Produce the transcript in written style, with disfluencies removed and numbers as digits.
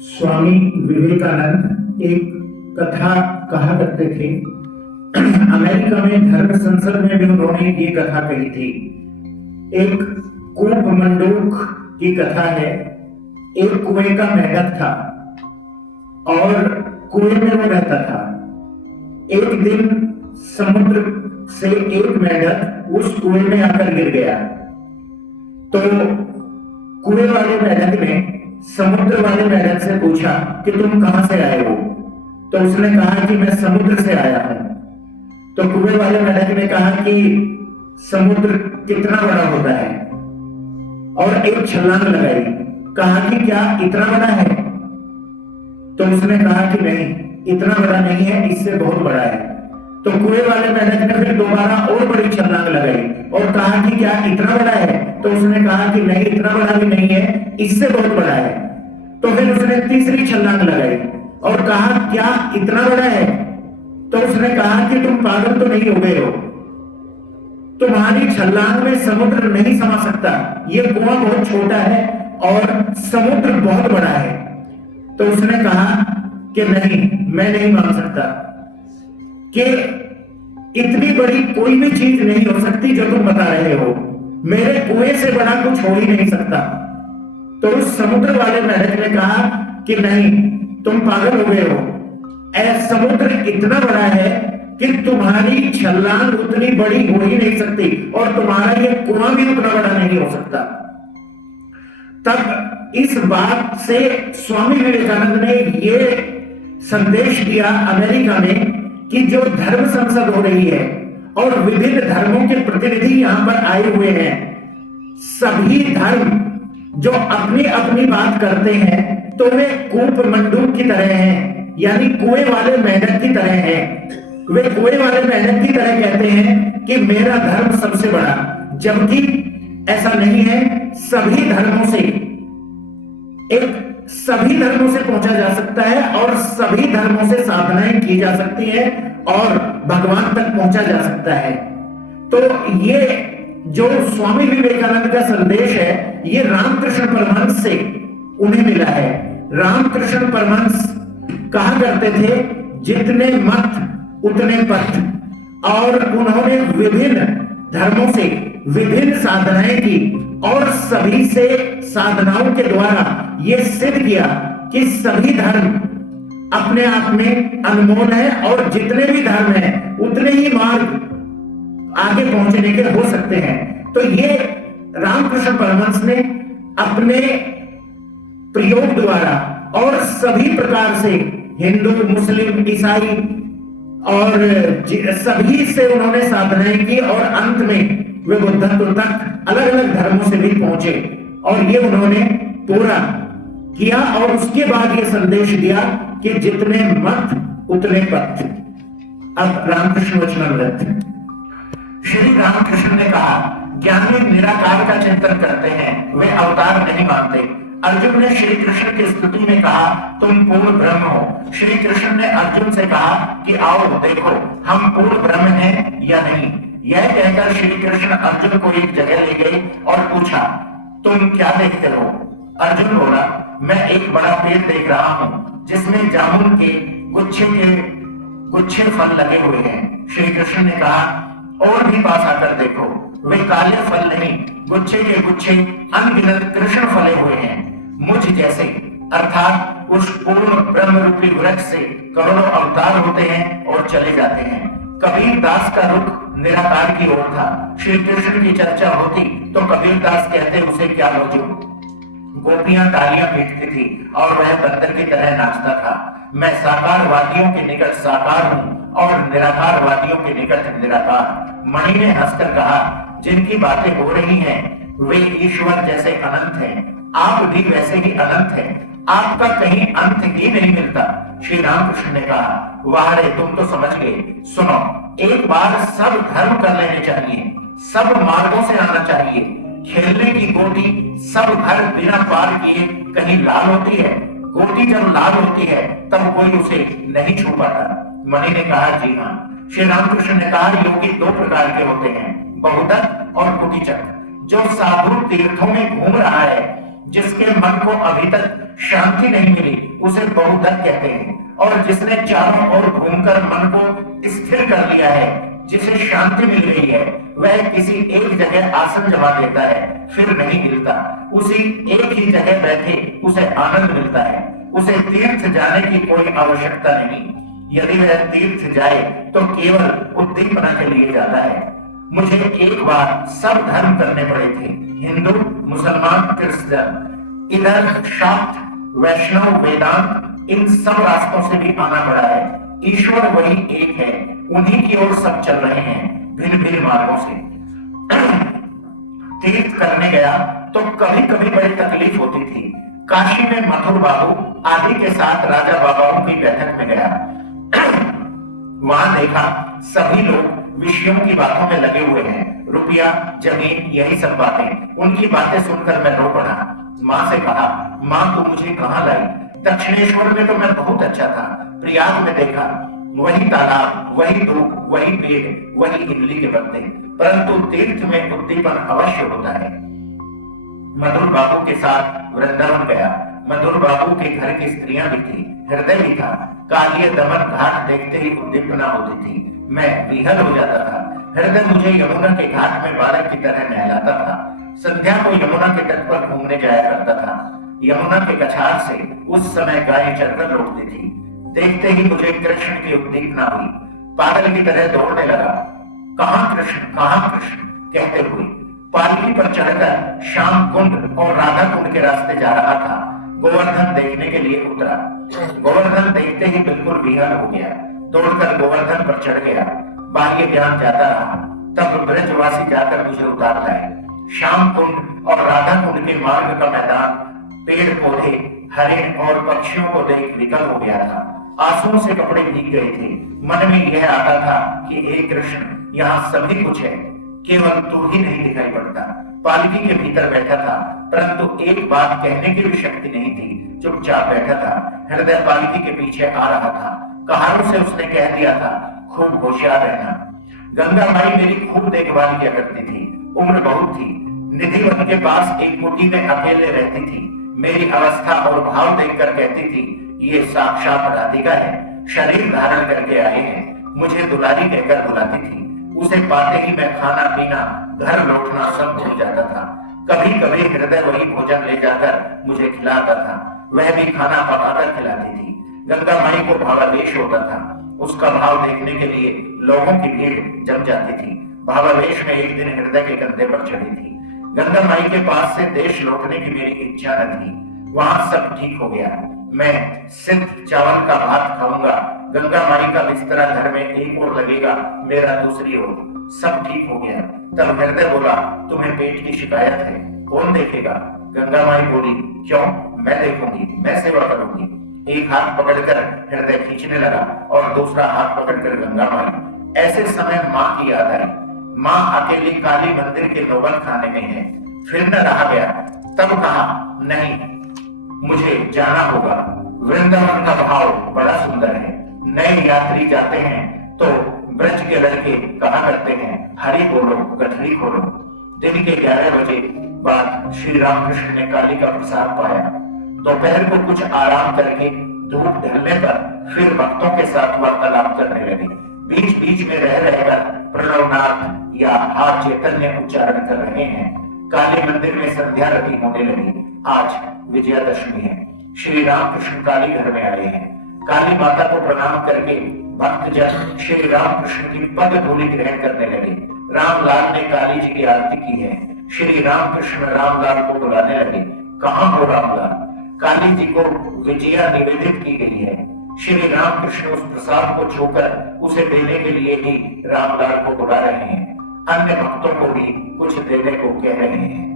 स्वामी विवेकानंद एक कथा कहा करते थे। अमेरिका में धर्म संसद में भी उन्होंने ये कथा कही थी। एक कूप मंडूक की कथा है। एक कुएं का मेंढक था और कुएं में वो रहता था। एक दिन समुद्र से एक मेंढक उस कुएं में आकर गिर गया। तो कुएं वाले मेंढक ने समुद्र वाले मेंढक से पूछा कि तुम कहां से आए हो? तो उसने कहा कि मैं समुद्र से आया हूं। तो कुएं वाले मेंढक ने कहा कि समुद्र कितना बड़ा होता है? और एक छलांग लगाई। कहा कि क्या इतना बड़ा है? तो उसने कहा कि नहीं, इतना बड़ा नहीं है, इससे बहुत बड़ा है। तो कुएं वाले मेंढक ने फिर दोबारा और बड़ी छलांग लगाई और कहा कि क्या इतना बड़ा है? तो उसने कहा कि नहीं, इतना बड़ा भी नहीं है, इससे बहुत बड़ा है। तो फिर उसने तीसरी छलांग लगाई और कहा क्या इतना बड़ा है? तो उसने कहा कि तुम पागल तो नहीं हो गए हो? तुम्हारी छलांग में समुद्र नहीं समा सकता। ये कुआं बहुत छोटा है और समुद्र बहुत बड़ा है। तो उसने कहा कि नहीं, मैं नहीं मान सकता कि इतनी बड़ी कोई भी चीज नहीं हो सकती जो तुम बता रहे हो। मेरे कुएं से बड़ा कुछ हो ही नहीं सकता। तो उस समुद्र वाले मेंढक ने कहा कि नहीं, तुम पागल हो गए हो। समुद्र इतना बड़ा है कि तुम्हारी छलांग उतनी बड़ी हो ही नहीं सकती और तुम्हारा ये कुआं भी उतना बड़ा नहीं हो सकता। तब इस बात से स्वामी विवेकानंद ने ये संदेश दिया अमेरिका में कि जो धर्म संसद हो रही है और विभिन्न धर्मों के प्रतिनिधि यहां पर आए हुए हैं, सभी धर्म जो अपनी अपनी बात करते हैं तो वे कूप मंडूक की तरह हैं, यानी कुएं वाले मेंढक की तरह हैं। वे कुएं वाले मेंढक की तरह कहते हैं कि मेरा धर्म सबसे बड़ा, जबकि ऐसा नहीं है। सभी धर्मों से पहुंचा जा सकता है और सभी धर्मों से साधनाएं की जा सकती है और भगवान तक पहुंचा जा सकता है। तो ये जो स्वामी विवेकानंद का संदेश है, ये रामकृष्ण परमहंस से उन्हें मिला है। रामकृष्ण परमहंस कहा करते थे, जितने मत उतने पथ। और उन्होंने विभिन्न धर्मों से विभिन्न साधनाएं की और सभी से साधनाओं के द्वारा यह सिद्ध किया कि सभी धर्म अपने आप में अनमोल है और जितने भी धर्म हैं उतने ही मार्ग आगे पहुंचने के हो सकते हैं। तो ये रामकृष्ण परमहंस ने अपने प्रयोग द्वारा और सभी प्रकार से हिंदू, मुस्लिम, ईसाई और सभी से उन्होंने साधनाएं की और अंत में वे बुद्धत्व तक अलग अलग धर्मों से भी पहुंचे और ये उन्होंने पूरा किया। और उसके बाद ये संदेश दिया कि जितने मत उतने पथ। अब रामकृष्ण वचनामृत। श्री रामकृष्ण ने कहा, ज्ञानी निराकार का चिंतन करते हैं, वे अवतार नहीं मानते। अर्जुन ने श्री कृष्ण की स्तुति में कहा, तुम पूर्ण ब्रह्म हो। श्री कृष्ण ने अर्जुन से कहा कि आओ देखो हम पूर्ण ब्रह्म हैं या नहीं। यह कहकर श्री कृष्ण अर्जुन को एक जगह ले गए और पूछा, तुम क्या देखते हो? अर्जुन बोला, मैं एक बड़ा पेड़ देख रहा हूं जिसमें जामुन के गुच्छे फल लगे हुए हैं। श्री कृष्ण ने कहा, और भी पास आकर देखो, वे काले फल नहीं, गुच्छे के गुच्छे अनगिनत कृष्ण फले हुए हैं, मुझ जैसे। अर्थात उस पूर्ण ब्रह्म रूपी वृक्ष से करोड़ों अवतार होते हैं और चले जाते हैं। कबीर दास का रुख निराकार की ओर था। श्री कृष्ण की चर्चा होती तो कबीर दास कहते, उसे क्या लोजो। गोपियां तालियां पीटती थी और वह बंदर की तरह नाचता था। मैं साकारवादियों के निकट साकार हूं और निराकारवादियों के निकट निराकार। मणि ने हंसकर कहा, जिनकी बातें हो रही हैं वे ईश्वर जैसे अनंत हैं, आप भी वैसे ही अनंत हैं, आपका कहीं अंत ही नहीं मिलता। श्री रामकृष्ण ने कहा, वाह रे, तुम तो समझ गए। सुनो, एक बार सब धर्म कर लेने चाहिए, सब मार्गों से आना चाहिए। खेलने की गोटी सब घर बिना पार किए कहीं लाल होती है। गोटी जब लाल होती है तब कोई उसे नहीं छू पाता। मणि ने कहा, जी हाँ। श्री रामकृष्ण ने कहा, योगी दो प्रकार के होते हैं, बहुदत्त और कुटीचक। जो साधु तीर्थों में घूम रहा है जिसके मन को अभी तक शांति नहीं मिली उसे बहुधक कहते हैं, और जिसने चारों ओर घूमकर मन को स्थिर कर लिया है, जिसे शांति मिल गई है, वह किसी एक जगह आसन जमा देता है, फिर नहीं हिलता। उसी एक ही जगह बैठे उसे आनंद मिलता है। उसे तीर्थ जाने की कोई आवश्यकता नहीं। यदि वह तीर्थ जाए तो केवल उद्दीपना के लिए जाता है। मुझे एक बार सब धर्म करने पड़े थे, हिंदू, मुसलमान, क्रिश्चियन, इधर शाक्त, वैष्णव, वेदांत, इन सब रास्तों से भी आना पड़ा है। ईश्वर वही एक है, उन्हीं की ओर सब चल रहे हैं, भिन्न भिन्न मार्गों से। तीर्थ करने गया तो कभी कभी बड़ी तकलीफ होती थी। काशी में मथुर बाबू आदि के साथ राजा बाबाओं की बैठक में गया। वहां देखा सभी लोग विषयों की बातों में लगे हुए हैं, रुपया, जमीन, यही सब बातें। उनकी बातें सुनकर मैं रो पड़ा। माँ से कहा, माँ तू मुझे कहाँ लाई? दक्षिणेश्वर में तो मैं बहुत अच्छा था, प्रयाग में देखा वही तालाब, वही धूप, वही पेड़, वही इमली के पत्ते, परंतु तीर्थ में उद्दीपन अवश्य होता है। मधुर बाबू के साथ वृंदावन गया। मधुर बाबू के घर की स्त्रियां भी थी, हृदय भी था। कालिय दमन घाट देखते ही उद्दीपना होती थी, मैं विहल हो जाता था। हृदय मुझे यमुना के घाट में बालक की तरह नहलाता था। संध्या को यमुना के तट पर घूमने जाया करता था। यमुना के कछार से उस समय गायें चरकर लौटती थी। देखते ही मुझे कृष्ण की उद्दीपना हुई। पागल की तरह दौड़ने लगा। कहाँ कृष्ण, कहाँ कृष्ण कहते हुए पालकी पर चढ़कर श्याम कुंड और राधा कुंड के रास्ते जा रहा था। गोवर्धन देखने के लिए उतरा। गोवर्धन देखते ही बिल्कुल विहल हो गया, दौड़कर गोवर्धन पर चढ़ गया। बाह्य ज्ञान जाता रहा। तब ब्रजवासी जाकर मुझे उतार लाए। श्याम कुंड और राधा कुंड के मार्ग का मैदान, पेड़ पौधे, हरिण और पक्षियों को देख विकल हो गया था। आंसुओं से कपड़े भीग गए थे। मन में यह आता था कि हे कृष्ण, यहाँ सभी कुछ है, केवल तू ही नहीं दिखाई पड़ता। पालकी के भीतर बैठा था, परंतु एक बात कहने की भी शक्ति नहीं थी। चुपचाप बैठा था। हृदय पालकी के पीछे आ रहा था। कहारों से उसने कह दिया था, खूब होशियार रहना। गंगा माई मेरी खूब देखभाल किया करती थी। उम्र बहुत थी। निधिवन के पास एक कुटी में अकेले रहती थी। मेरी अवस्था और भाव देखकर कहती थी, ये साक्षात राधिका है, शरीर धारण करके आए हैं। मुझे दुलारी कहकर बुलाती थी। उसे पाते ही मैं खाना पीना, घर लौटना सब भूल जाता था। कभी कभी हृदय वही भोजन ले जाकर मुझे खिलाता था। वह भी खाना पकाकर खिलाती थी। गंगा माई को भावावेश होता था। उसका भाव देखने के लिए लोगों की भीड़ जम जाती थी। भावावेश में एक दिन हृदय के कंधे पर चढ़ी थी। गंगा माई के पास से देश लौटने की मेरी इच्छा न थी। वहां सब ठीक हो गया। मैं सिद्ध चावल का भात खाऊंगा। गंगा माई का बिस्तरा घर में एक ओर लगेगा, मेरा दूसरी ओर। सब ठीक हो गया। तब हृदय बोला, तुम्हें पेट की शिकायत है, कौन देखेगा? गंगा माई बोली, क्यों, मैं देखूंगी, मैं सेवा करूंगी। एक हाथ पकड़कर हृदय खींचने लगा और दूसरा हाथ पकड़कर गंगा माई। ऐसे समय माँ की याद आई। माँ अकेली काली मंदिर के नोबल खाने में है। फिर न रहा गया। तब कहा, नहीं, मुझे जाना होगा। वृंदावन का भाव बड़ा सुंदर है। नए यात्री जाते हैं तो ब्रज के लड़के कहा करते हैं, हरि बोलो, गठरी खोलो। दिन के 11 बजे बाद श्री रामकृष्ण ने काली का प्रसाद पाया। दोपहर को कुछ आराम करके धूप ढलने पर फिर भक्तों के साथ वार्तालाप करने लगे। बीच बीच में रह रहकर प्रणवनाथ या हा चैतन्य उच्चारण कर रहे हैं। काली मंदिर में संध्या रति होने लगी। आज विजयादशमी है। श्री रामकृष्ण काली घर में आए हैं। काली माता को प्रणाम करके भक्तजन श्री रामकृष्ण की पद धूलि ग्रहण करने लगे। रामलाल ने काली जी की आरती की है। श्री रामकृष्ण रामलाल को बुलाने लगे। कहाँ हो रामलाल? काली जी को विजया निवेदित की गई है। श्री रामकृष्ण उस प्रसाद को छूकर उसे देने के लिए ही रामलाल को बुला रहे हैं। अन्य भक्तों को भी कुछ देने को कह रहे हैं।